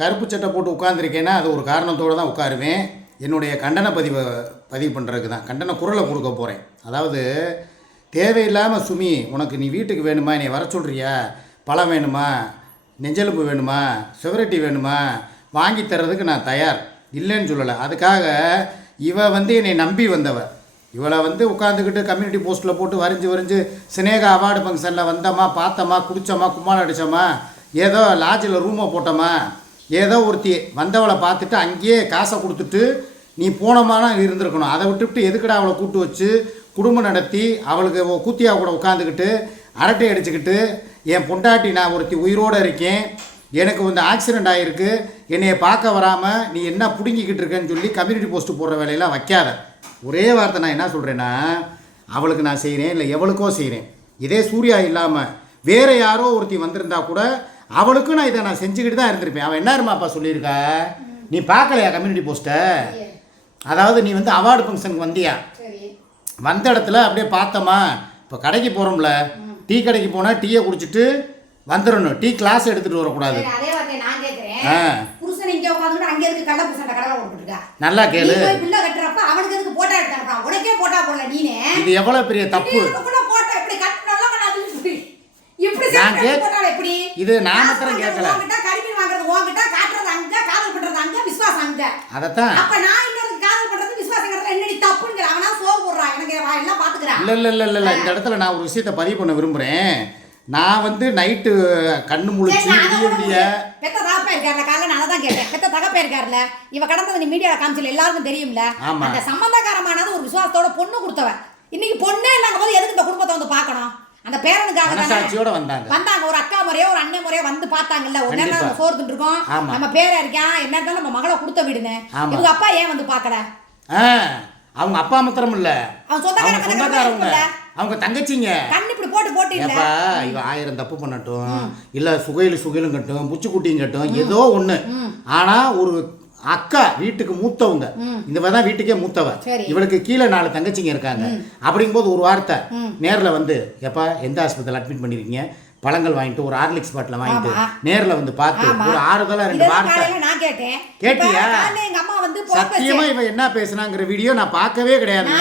கருப்பு சட்டை போட்டு உட்காந்துருக்கேன்னா அது ஒரு காரணத்தோடு தான் உட்காருவேன். என்னுடைய கண்டன பதிவு பண்ணுறதுக்கு தான், கண்டன குரலை கொடுக்க போகிறேன். அதாவது தேவையில்லாமல் சுமி, உனக்கு நீ வீட்டுக்கு வேணுமா, என்னை வர சொல்கிறியா, பழம் வேணுமா, நெஞ்செலும்பு வேணுமா, சிவரட்டி வேணுமா, வாங்கி தர்றதுக்கு நான் தயார், இல்லைன்னு சொல்லலை. அதுக்காக என்னை நம்பி வந்தவ. இவளை உட்காந்துக்கிட்டு கம்யூனிட்டி போஸ்ட்டில் போட்டு வரைஞ்சி சினேகா அவார்டு ஃபங்க்ஷனில் வந்தோமா, பார்த்தோமா, குடித்தோமா, கும்மாள் அடித்தோமா, ஏதோ லாட்ஜில் ரூமை போட்டோமா, ஏதோ ஒருத்தி வந்தவளை பார்த்துட்டு அங்கேயே காசை கொடுத்துட்டு நீ போனோமானா இருந்திருக்கணும். அதை விட்டுவிட்டு எதுக்கடா அவளை கூப்பிட்டு வச்சு குடும்பம் நடத்தி அவளுக்கு கூத்தியா கூட உட்காந்துக்கிட்டு அரட்டை அடிச்சுக்கிட்டு, என் பொண்டாட்டி நான் ஒருத்தி உயிரோடு இருக்கேன், எனக்கு ஆக்சிடெண்ட் ஆகிருக்கு, என்னையை பார்க்க வராமல் நீ என்ன பிடுங்கிக்கிட்டு இருக்கேன்னு சொல்லி கம்யூனிட்டி போஸ்ட்டு போடுற வேலையெல்லாம் வைக்காத. ஒரே வார்த்தை நான் என்ன சொல்கிறேன்னா, அவளுக்கு நான் செய்கிறேன், இல்லை எவளுக்கோ செய்கிறேன். இதே சூர்யா இல்லாமல் வேறு யாரோ ஒருத்தி வந்திருந்தா கூட அவளுக்கும் நான் இதை நான் செஞ்சுக்கிட்டு தான் இருந்திருப்பேன். அவன் என்ன இருமாப்பா சொல்லியிருக்கா, நீ பார்க்கலையா கம்யூனிட்டி போஸ்ட்டை? அதாவது நீ அவார்டு ஃபங்க்ஷனுக்கு வந்தியா, வந்த இடத்துல அப்படியே பார்த்தோமா, இப்போ கடைக்கு போகிறோம்ல, டீ கடைக்கு போனால் டீயை குடிச்சிட்டு வந்துடணும், டீ கிளாஸ் எடுத்துகிட்டு வரக்கூடாது. நல்லா கேளு, இது எவ்வளோ பெரிய தப்பு. இது நான் மாத்திரம் கேட்கல, அதைத்தான் இல்லை இந்த இடத்துல நான் ஒரு விஷயத்தை பதிவு பண்ண விரும்புகிறேன். நான் நைட்டு கண்ணு முழிச்சு விடிய பெத்த தாப்பா இருக்காருல, காலைல நான் தான் கேட்டேன், பெத்த தகப்பா இருக்காருல, இவ கடந்தது நீ மீடியாவில் காமிச்சல எல்லாருக்கும் தெரியும்ல. அந்த சம்பந்தக்காரமானது ஒரு விசுவாசத்தோட பொண்ணு கொடுத்தவ. இன்னைக்கு பொண்ணே இல்லாத போது எதுக்கு இந்த குடும்பத்தை பார்க்கணும்? அந்த பேரனுக்காக வந்தாங்க. ஒரு அக்கா முறையோ ஒரு அண்ணன் முறையோ பார்த்தாங்கல்ல, ஒரு நேரம் நம்ம சோர்த்துட்டு இருக்கோம், நம்ம பேர இருக்கேன், என்ன நம்ம மகளை கொடுத்த வீடுன்னு. இவங்க அப்பா ஏன் பார்க்கல? அவங்க அப்பா மாத்திரம் இல்ல, அவங்க சொந்தக்காரங்க, அவங்க தங்கச்சிங்க கண்ணு இப்படி போட்டு இல்ல, இவ 1000 தப்பு பண்ணட்டும், இல்ல சுகையிலும் கட்டும், புச்சுக்குட்டியும் கட்டும், ஏதோ ஒண்ணு. ஆனா ஒரு அக்கா வீட்டுக்கு மூத்தவங்க, இந்த தான் வீட்டுக்கே மூத்தவ, இவளுக்கு கீழே 4 தங்கச்சிங்க இருக்காங்க. அப்படிங்கும்போது ஒரு வார்த்தை நேரில் எப்பா எந்த ஆஸ்பத்திரியில் அட்மிட் பண்ணிருக்கீங்க, பழங்கள் வாங்கிட்டு ஒரு ஹார்லிக்ஸ் பாட்டில் வாங்கிட்டு நேரில் பார்த்து ஒரு ஆறுதலா 2 வார்த்தை நான் கேட்டேன். கேட்டியா? எங்க அம்மா சத்தியமா இவ என்ன பேசுனாங்கிற வீடியோ நான் பார்க்கவே கிடையாது.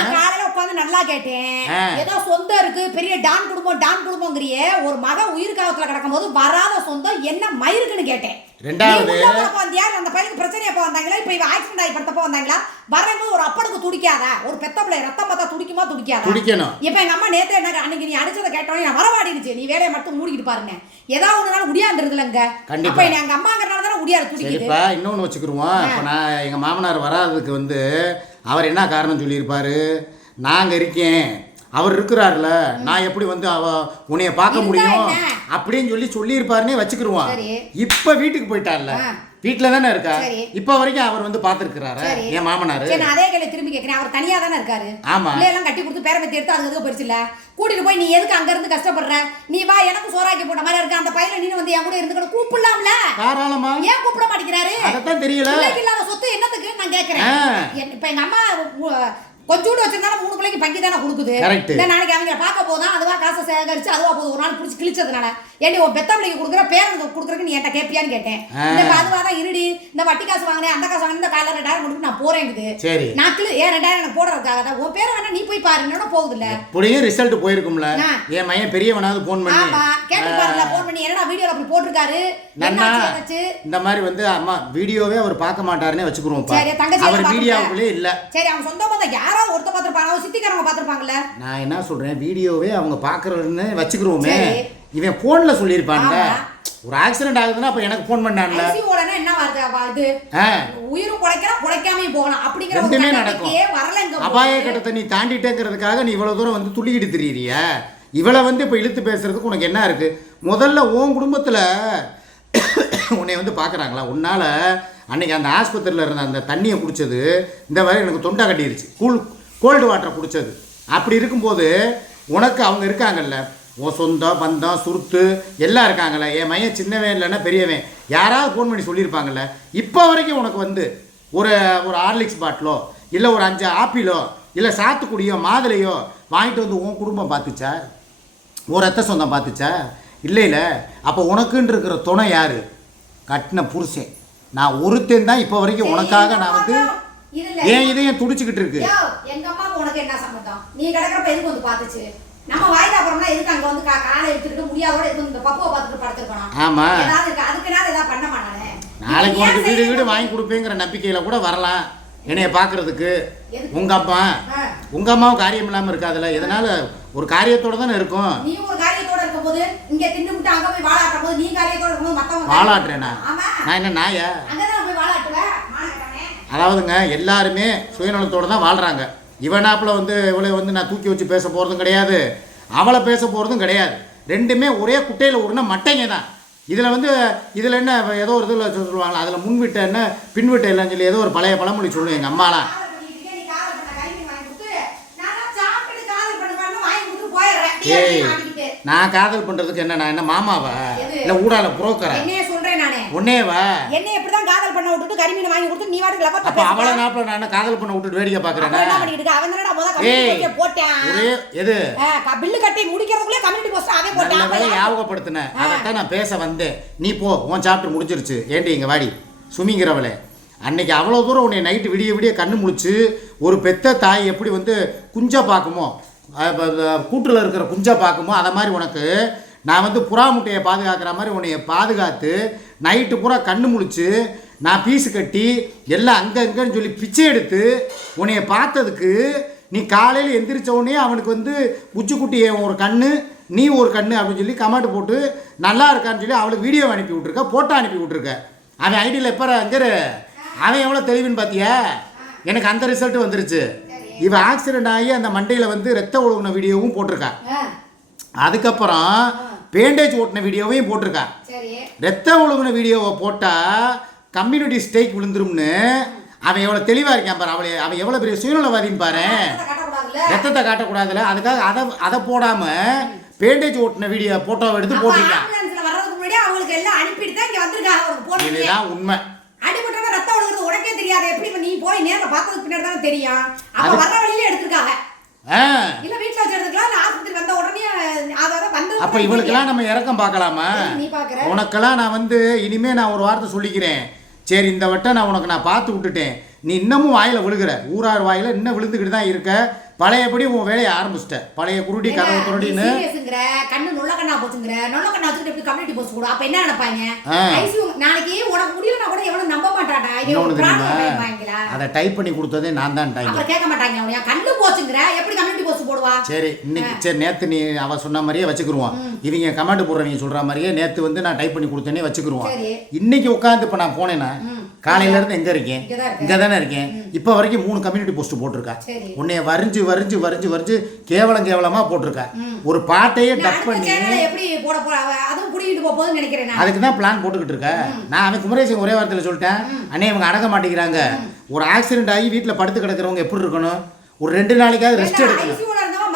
நல்லா கேட்டேன். ஏதோ சொந்தம் இருக்கு, பெரிய டான் குடும்பங்கிறியே, ஒரு மக உயிர் காவத்துல கிடக்கும் போது வராத சொந்தம் என்ன மயிருக்குன்னு கேட்டேன். ரெண்டாவது அந்த பையனுக்கு பிரச்சனை எப்போ வந்தாங்களா, இப்ப இவ ஆக்சிடென்ட் ஆகி படுத்தப்போ வந்தாங்களா, வரும்போது ஒரு அப்பனுக்கு துடிக்காத, ஒரு பெத்த பிள்ளை ரத்தம் பார்த்தா துடிக்குமா துடிக்காத? துடிக்கணும். இப்ப எங்க அம்மா நேத்து என்ன அன்னைக்கு நீ அடிச்சதை கேட்டோன்னே நான் வரவாடிடுச்சு, நீ வேலையை மட்டும் மூடிக்கிட்டு பாருங்க, ஏதாவது ஒண்ணுனாலும் முடியாந்துருதுலங்க. அப்ப எங்க அம்மாங்கிறனால தானே முடியாது துடிக்குது. இன்னொன்னு வச்சுக்கிருவோம். இப்ப நான் எங்க மாமனார் வராததுக்கு அவர் என்ன காரணம் சொல்லியிருப்பாரு, நாங்க இருக்கேன், அவர் இருக்கிறார்ல, நான் எப்படி உன்னைய பார்க்க முடியும் அப்படின்னு சொல்லியிருப்பாருன்னே வச்சுக்கிருவான். இப்ப வீட்டுக்கு போயிட்டார்ல, வீட்டுல தானே இருக்கா, இப்ப வரைக்கும் அவர் பார்த்திருக்கிறாரு என் மாமனாரு. அதே கேள்வி திரும்பி கேட்கிறேன், அவர் தனியா தானே இருக்காரு? ஆமா, எல்லாம் கட்டி கொடுத்து பேர பத்தி எடுத்து அது எதுவும் பெருசு இல்ல, கூட்டிட்டு போய் நீ எதுக்கு அங்க இருந்து கஷ்டப்படுற, நீ வா எனக்கு சோறாக்கி போட்ட மாதிரி இருக்கு, அந்த பையனை நீ என் கூட இருந்துக்கணும், கூப்பிடலாம்ல, தாராளமா. ஏன் கூப்பிட மாட்டேங்கிறாரு? அதான் தெரியல, இல்லாத சொத்து என்னத்துக்கு நான் கேட்கிறேன். இப்ப எங்க அம்மா கொஞ்சோடு வச்சிருந்தாலும் 3 பிள்ளைக்கு பங்கி தானே கொடுக்குது. நாளைக்கு அவங்க பார்க்க போதான் அதுவா காசை சேகரிச்சு அதுவா போதும் ஒரு நாள் பிடிச்சி கிழிச்சதுனால ஏன்டி உன் பெத்த பிள்ளைக்கு கொடுக்குற பேரனுக்கு கொடுக்குறதுக்கு நீ என்கிட்ட கேட்பியான்னு கேட்டேன். அதுவா தான் இருடி, இந்த வட்டி காசு வாங்கினேன், அந்த காசு வாங்கின, இந்த காலைல 2000 கொடுத்து நான் போறேங்குது. நான் ஏன் 2000 எனக்கு போடுறதுக்காக தான், உன் பேரை வேணா நீ போய் பாருன்னு போகுது இல்ல, புரியும் ரிசல்ட் போயிருக்கும்ல. என் மையன் பெரியவனாவது போன் பண்ணி கேட்டு பாருங்க, போன் பண்ணி என்னடா வீடியோல அப்படி போட்டிருக்காரு இந்த மாதிரி அம்மா வீடியோவே அவர் பார்க்க மாட்டாருன்னே வச்சுக்கிறோம். அவர் வீடியோவுக்குள்ளே இல்ல. சரி, அவங்க சொந்த பந்தம் யாராவது ஒருத்த பார்த்திருப்பாங்க, அவங்க சித்திக்காரங்க பார்த்திருப்பாங்கல்ல. நான் என்ன சொல்றேன், வீடியோவே அவங்க பாக்குறதுன்னு வச்சுக்கிறோமே, இவன் போன்ல சொல்லியிருப்பான்ல, ஒரு ஆக்சிடென்ட் ஆகுதுன்னா அப்ப எனக்கு போன் பண்ணான்ல, ஐசியூல என்ன வருது, உயிரும் பொழைக்கலாம் பொழைக்காம போகலாம் அப்படிங்கிற ஒரு ரெண்டுமே நடக்கும். அபாய கட்டத்தை நீ தாண்டிட்டேங்கிறதுக்காக நீ இவ்வளவு தூரம் துள்ளிக்கிட்டு திரியிறிய, இவளை இப்ப இழுத்து பேசுறதுக்கு உனக்கு என்ன இருக்கு? முதல்ல உன் குடும்பத்துல உன்னை பார்க்குறாங்களா? உன்னால அன்னைக்கு அந்த ஆஸ்பத்திரியில் இருந்த அந்த தண்ணியை குடிச்சது இந்த மாதிரி எனக்கு தொண்டை கட்டிருச்சு, கோல்டு வாட்டரை குடிச்சது. அப்படி இருக்கும்போது உனக்கு அவங்க இருக்காங்கல்ல, உன் சொந்தம் பந்தம் சுருத்து எல்லாம் இருக்காங்கல்ல, என் மையன் சின்னவன் இல்லைன்னா பெரியவன் யாராவது ஃபோன் பண்ணி சொல்லியிருப்பாங்கல்ல. இப்போ வரைக்கும் உனக்கு ஒரு ஹார்லிக்ஸ் பாட்டிலோ இல்லை ஒரு 5 ஆப்பிளோ இல்லை சாத்துக்குடியோ மாதுளையோ வாங்கிட்டு உன் குடும்பம் பார்த்துச்சா, ஒரு ரத்த சொந்தம் பார்த்துச்சா? இல்லை. அப்போ உனக்குன்னு இருக்கிற துணை யார்? கட்டின புருஷன். நான் ஒருத்தன் தான் இப்போ வரைக்கும் உனக்காக நான் வந்து ஏன் இதையும் துடிச்சுக்கிட்டு இருக்கு. எங்க அம்மாவுக்கு உனக்கு என்ன சம்மந்தம்? நீ கிடக்கிறப்ப எதுக்கு வந்து பார்த்துச்சு? நம்ம வாய்தா அப்புறம்னா எதுக்கு அங்க வந்து காலை எடுத்துட்டு முடியாதோட எதுக்கு இந்த பப்புவை பார்த்துட்டு படுத்துருக்கணும்? ஆமா, ஏதாவது இருக்கு அதுக்கு நான் ஏதாவது பண்ண மாட்டானே. நாளைக்கு உனக்கு வீடு வாங்கி கொடுப்பேங்கிற நம்பிக்கையில கூட வரலாம் என்னைய பாக்குறதுக்கு. உங்க அம்மாவும் காரியம் இல்லாம இருக்காதுல்ல, எதனால ஒரு காரியத்தோட தானே இருக்கும். நீ ஒரு காரியத்தோட இருக்கும்போது இங்க தின்னுட்டு அங்க போய் வாழாட்டும் போது நீ காரியத்தோட இருக்கும்போது மத்தவங்க வாழாட்டுறேனா? நான் என்ன நாயா? அங்கதான் போய் வாழாட்டுவேன். அதாவதுங்க எல்லாருமே சுயநலத்தோடு தான் வாழ்கிறாங்க. இவனாப்பில் வந்து இவளை வந்து நான் தூக்கி வச்சு பேச போகிறதும் கிடையாது, அவளை பேச போகிறதும் கிடையாது. ரெண்டுமே ஒரே குட்டையில் உருண மட்டைங்க தான். இதில் வந்து இதில் என்ன ஏதோ ஒரு இதில் சொல்லுவாங்களா, அதில் முன்விட்ட என்ன பின்விட்ட இல்லைன்னு சொல்லி ஏதோ ஒரு பழைய பழமொழி சொல்லுவேன் எங்கள் அம்மாலாம். ஏய், நான் காதல் பண்றதுக்கு என்ன, நான் என்ன மாமாவா இல்ல ஊடால புரோக்கரா? என்னைய சொல்றேன் நானே. உன்னையவா? என்னை எப்படிதான் காதல் பண்ண விட்டுட்டு கரிமீன் வாங்கி கொடுத்து நீ வாட்டுக்கு லப்பா. அப்ப அவள நாப்ல நான் காதல் பண்ண விட்டுட்டு வேடிக்கை பாக்குறேனா? என்ன பண்ணிட்டு இருக்க? அவன் தானடா முத கம்யூனிட்டி போட்டான். ஒரே எது பில்லு கட்டி முடிக்கிறதுக்குள்ளே கம்யூனிட்டி போஸ்ட் அவன் போட்டான். அவளை ஞாபகப்படுத்தின அதத்தான் நான் பேச வந்தேன். நீ போ, உன் சாப்டர் முடிஞ்சிருச்சு. ஏண்டி இங்க வாடி சுமிங்கிறவளே, அன்னைக்கு அவ்வளோ தூரம் உன்னை நைட்டு விடிய விடிய கண்ணு முழிச்சு ஒரு பெத்த தாய் எப்படி வந்து குஞ்சா பார்க்குமோ, கூட்டில் இருக்கிற குஞ்சா பார்க்குமோ, அதை மாதிரி உனக்கு நான் வந்து புறா முட்டையை பாதுகாக்கிற மாதிரி உன்னைய பாதுகாத்து நைட்டு பூரா கண்ணு முழிச்சு நான் பீஸு கட்டி எல்லாம் அங்கங்கன்னு சொல்லி பிச்சை எடுத்து உன்னைய பார்த்ததுக்கு நீ காலையில் எந்திரிச்ச உடனே அவனுக்கு வந்து புச்சுக்குட்டி ஒரு கண்ணு நீ ஒரு கண்ணு அப்படின்னு சொல்லி கமெண்ட் போட்டு நல்லா இருக்கான்னு சொல்லி அவளுக்கு வீடியோ அனுப்பி விட்ருக்க, போட்டோ அனுப்பி விட்ருக்க. அவன் ஐடியில் எப்போ அங்கே அவன் எவ்வளோ தெளிவுன்னு பார்த்தியா? எனக்கு அந்த ரிசல்ட்டு வந்துருச்சு. இவன் ஆக்சிடென்ட் ஆகி அந்த மண்டையில் வந்து ரத்த ஒழுங்கின வீடியோவும் போட்டிருக்கா. அதுக்கப்புறம் பேண்டேஜ் ஓட்டின வீடியோவையும் போட்டிருக்கா. ரத்த ஒழுங்கின வீடியோவை போட்டால் கம்யூனிட்டி ஸ்டேக் விழுந்துரும்னு அவன் எவ்வளோ தெளிவாக இருக்கான் பாரு. அவன் எவ்வளோ பெரிய சுயநலவாதின்னு பாரு. ரத்தத்தை காட்டக்கூடாதுல, அதுக்காக அதை போடாமல் பேண்டேஜ் ஓட்டின வீடியோ போட்டோவை எடுத்து போட்டிருக்கான். இதுதான் உண்மை. அடிபட்டவங்க ரத்தம் ஒழுகுறது உனக்கே தெரியாது. எப்படி நீ போய் நேரில் பார்த்ததுக்கு பின்னாடி தானே தெரியும். அப்ப வர்ற வழியில எடுத்துருக்காங்க. இல்ல வீட்டுல வச்சு எடுத்துக்கலாம், இல்ல ஆஸ்பத்திரி வந்த உடனே அதாவது வந்து. அப்ப இவளுக்கெல்லாம் நம்ம இறக்கம் பார்க்கலாமா? நீ பாக்குற உனக்கெல்லாம் நான் வந்து இனிமே நான் ஒரு வார்த்தை சொல்லிக்கிறேன். சரி, இந்த வட்டம் நான் உனக்கு நான் பார்த்து விட்டுட்டேன். நீ இன்னமும் வாயில விழுகிற, ஊரார் வாயில இன்னும் விழுந்துக்கிட்டு தான் இருக்க. பழையபடி உன் வேலையை ஆரம்பிச்சிட்ட. பழைய குருடி கதவை துரடின்னு கண்ணு நொல்ல கண்ணா போச்சுங்கிற. நொல்ல கண்ணா வச்சுட்டு எப்படி கம்யூனிட்டி போஸ்ட் கூட அப்ப என்ன நினைப்பாங்க? நாளைக்கு உனக்கு முடியலன்னா கூட எவனும் நம்ப மாட்டாடா. அதை டைப் பண்ணி கொடுத்ததே நான் தான். டைப் கேட்க மாட்டாங்க. அவனையா கண்ணு போச்சுங்கிற எப்படி கம்யூனிட்டி போஸ்ட் போடுவா? சரி, இன்னைக்கு சரி நேத்து நீ அவ சொன்ன மாதிரியே வச்சுக்கிருவோம். இவங்க கமெண்ட் போடுறவங்க சொல்ற மாதிரியே நேத்து வந்து நான் டைப் பண்ணி கொடுத்தேனே வச்சுக்கிருவோம். இன்னைக்கு உட்காந்து இப்ப நான் போனேன்னா காலையில இருந்து எங்க இருக்கேன்? இங்க தானே இருக்கேன். இப்ப வரைக்கும் 3 கம்யூனிட்டி போஸ்ட் போட்டிருக்கா. உன்னைய வரிஞ்சு வரிஞ்சு வரிஞ்சு வரிஞ்சு கேவலமா போட்டிருக்கா. ஒரு பாட்டையே டப் பண்ணி எப்படி போட போற அதுவும் புடிக்கிட்டு போகுதுன்னு நினைக்கிறேன். அதுக்கு தான் பிளான் போட்டுக்கிட்டு இருக்க. நான் அவன் குமரேசன் ஒரே வார்த்தையில சொல்லிட்டேன், அண்ணே இவங்க அடங்க மாட்டேங்கிறாங்க. ஒரு ஆக்சிடென்ட் ஆகி வீட்டில் படுத்து கிடக்கிறவங்க எப்படி இருக்கணும்? ஒரு 2 நாளைக்காவது ரெஸ்ட் எடுக்கணும்.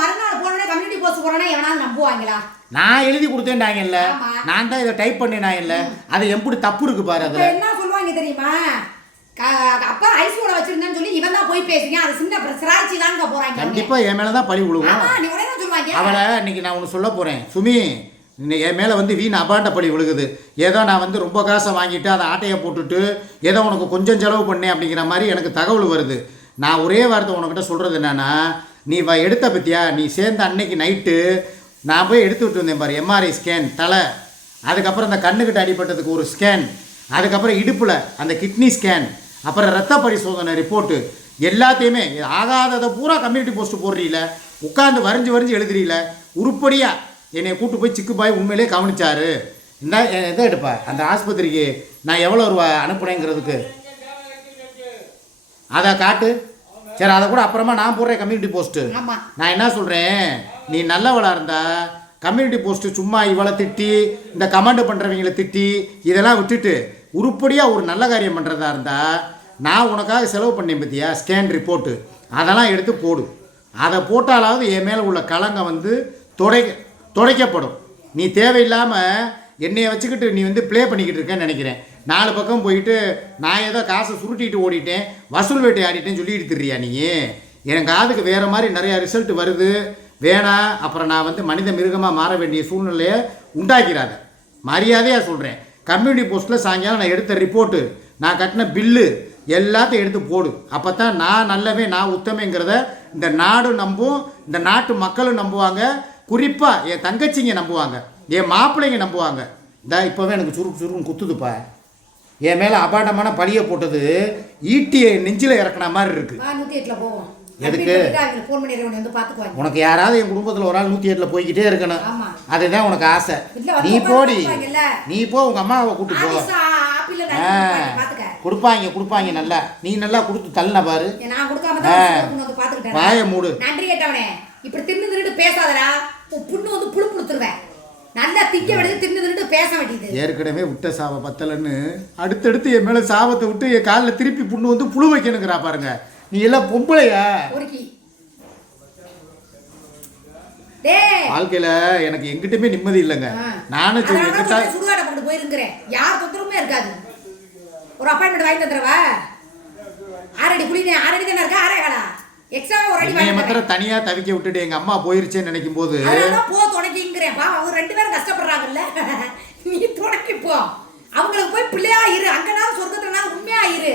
மறுநாள் போனோட கம்யூனிட்டி போஸ்ட் போறோம்னா எவனாவது நம்புவாங்களா? நான் எழுதி கொடுத்தேன்டாங்க இல்ல, நான் தான் இதை டைப் பண்ணேன் இல்ல. அது எப்படி தப்பு இருக்கு பாரு. அதுல என்ன சொல்லுவாங்க தெரியுமா? அப்பா ஐசியூல வச்சிருந்தேன்னு சொல்லி இவன் தான் போய் பேசுங்க. அது சின்ன சிராய்ச்சி தாங்க போறாங்க. கண்டிப்பா என் மேலதான் பழி விழுவும். அவளை இன்னைக்கு நான் ஒன்று சொல்ல போறேன் சுமி, என் மேலே வந்து வீண் அபாண்ட பழி விழுகுது. ஏதோ நான் வந்து ரொம்ப காசை வாங்கிட்டு அதை ஆட்டையை போட்டுட்டு ஏதோ உனக்கு கொஞ்சம் செலவு பண்ணேன் அப்படிங்கிற மாதிரி எனக்கு தகவல் வருது. நான் ஒரே வார்த்தை உனக்கிட்ட சொல்கிறது என்னென்னா, நீ எடுத்த பற்றியா, நீ சேர்ந்த அன்னைக்கு நைட்டு நான் போய் எடுத்து விட்டு வந்தேன் பாரு. எம்ஆர்ஐ ஸ்கேன் தலை, அதுக்கப்புறம் அந்த கண்ணுக்கிட்ட அடிப்பட்டதுக்கு ஒரு ஸ்கேன், அதுக்கப்புறம் இடுப்பில் அந்த கிட்னி ஸ்கேன், அப்புறம் ரத்த பரிசோதனை ரிப்போர்ட்டு, எல்லாத்தையுமே ஆகாததை பூரா கம்யூனிட்டி போஸ்ட்டு போடுறீல, உட்காந்து வரைஞ்சி வரைஞ்சி எழுதுறீல. உருப்படியாக என்னை கூட்டு போய் சிக்குப்பாய் உண்மையிலே கவனிச்சாரு. இந்த எதை எடுப்பா அந்த ஆஸ்பத்திரிக்கு நான் எவ்வளோ ரூபா அனுப்புனேங்கிறதுக்கு அதை காட்டு. சரி, அதை கூட அப்புறமா நான் போடுறேன் கம்யூனிட்டி போஸ்ட்டு. நான் என்ன சொல்கிறேன், நீ நல்லவளாக இருந்தா கம்யூனிட்டி போஸ்ட்டு சும்மா இவளை திட்டி இந்த கமெண்ட் பண்ணுறவங்களை திட்டி இதெல்லாம் விட்டுட்டு உருப்படியாக ஒரு நல்ல காரியம் பண்ணுறதா இருந்தால் நான் உனக்காக செலவு பண்ணேன் பற்றியா ஸ்கேன் ரிப்போர்ட்டு, அதெல்லாம் எடுத்து போடு. அதை போட்டாலாவது என் மேலே உள்ள களங்கம் வந்து துடைக்கப்படும். நீ தேவையில்லாமல் என்னையை வச்சுக்கிட்டு நீ வந்து ப்ளே பண்ணிக்கிட்டு இருக்கேன்னு நினைக்கிறேன். 4 பக்கம் போயிட்டு நான் ஏதோ காசை சுருட்டிட்டு ஓடிட்டேன், வசூல் வேட்டை ஆடிட்டேன்னு சொல்லிட்டு திரியா நீ. எனக்கு காதுக்கு வேறு மாதிரி நிறையா ரிசல்ட் வருது. வேணாம், அப்புறம் நான் வந்து மனித மிருகமாக மாற வேண்டிய சூழ்நிலையை உண்டாக்கிறாத. மரியாதையாக சொல்கிறேன். கம்யூனிட்டி போஸ்ட்டில் சாயங்காலம் நான் எடுத்த ரிப்போர்ட்டு, நான் கட்டின பில்லு எல்லாத்தையும் எடுத்து போடு. அப்போ தான் நான் நல்லவன், நான் உத்தமைங்கிறத இந்த நாடும் நம்பும், இந்த நாட்டு மக்களும் நம்புவாங்க. குறிப்பாக என் தங்கச்சிங்க நம்புவாங்க, என் மாப்பிள்ளைங்க நம்புவாங்க. இந்த இப்போவே எனக்கு சுருக்குன்னு குத்துதுப்பா. என் மேலே அபாண்டமான பழியை போட்டது ஈட்டியை நெஞ்சில் இறக்குன மாதிரி இருக்கு. 108ல போவோம். எதுக்கு? ஃபோன் பண்ணி வந்து பார்த்துக்குவாங்க. உனக்கு யாராவது என் குடும்பத்தில் ஒரு ஆள் 108ல போய்கிட்டே இருக்கணும், அதுதான் உனக்கு ஆசை. நீ போடி, நீ போ, உங்கள் அம்மாவை கூட்டு போ. கொடுப்பாங்க நல்லா. நீ நல்லா கொடுத்து தள்ளின பாரு. நான் கொடுக்காம தான் வந்து பார்த்துக்கிட்டேன். வாயை மூடு. நன்றி கேட்டவனே, இப்படி தின்னு பேசாதடா. புண்ணு வந்து புழு புழுத்துருவேன். நல்லா திக்க விடுது, தின்னு பேச வேண்டியது. ஏற்கனவே விட்ட சாவை பத்தலன்னு அடுத்தடுத்து என் மேலே சாபத்தை விட்டு என் காலில் திருப்பி புண்ணு வந்து புழு வைக்கணுங்கிறா பாருங்க. நீ எல்லாம் பொம்பளையா? வாழ்க்கையில எனக்கு எங்கிட்டமே நிம்மதி இல்லைங்க. நானும் சுடுகாடை கொண்டு போயிருக்கிறேன், யார் தொந்தரவுமே இருக்காது. ஒரு அப்பாயின்மெண்ட் வாங்கி தந்துறவா? 6 அடி குழி, 6 அடி தானே இருக்கா? 6 அடி எக்ஸ்ட்ரா ஒரு அடி வாங்கி மாத்திரம் தனியா தவிக்க விட்டுட்டு எங்க அம்மா போயிருச்சேன்னு நினைக்கும் போது போ துணைக்கிங்கிறேன். அவங்க 2 பேரும் கஷ்டப்படுறாங்கல்ல, நீ துணைக்கு போ. அவங்களுக்கு போய் பிள்ளையா இரு, அங்கனாலும் சொர்க்கத்துலனாலும் உண்மையா இரு.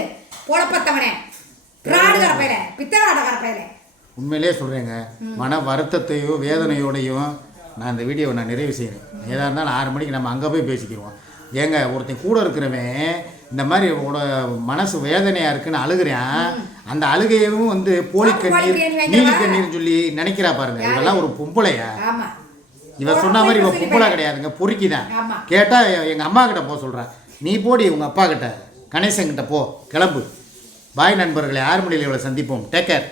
போடப்பத்தவனே பிராடுகார பையல, பித்தராடகார பையல. உண்மையிலே சொல்கிறேங்க, மன வருத்தத்தையும் வேதனையோடையும் நான் இந்த வீடியோவை நான் நிறைவு செய்கிறேன். ஏதாக இருந்தாலும் 6 மணிக்கு நம்ம அங்கே போய் பேசிக்கிடுவோம். ஏங்க, ஒருத்தன் கூட இருக்கிறவன் இந்த மாதிரி மனசு வேதனையாக இருக்குன்னு அழுகிறேன். அந்த அழுகையும் வந்து போலி கண்ணீர், நீலி கண்ணீர்னு சொல்லி நினைக்கிறா பாருங்க. இதெல்லாம் ஒரு பொம்பளையா? இவ சொன்ன மாதிரி இவன் பொம்பளை கிடையாதுங்க, பொறுக்கி தான். கேட்டால் எங்கள் அம்மா கிட்ட போக சொல்கிறேன். நீ போடி உங்கள் அப்பா கிட்ட, கணேசன் கிட்ட போ, கிளம்பு. பாய் நண்பர்களை 6 மணியில் இவளை சந்திப்போம். Take care.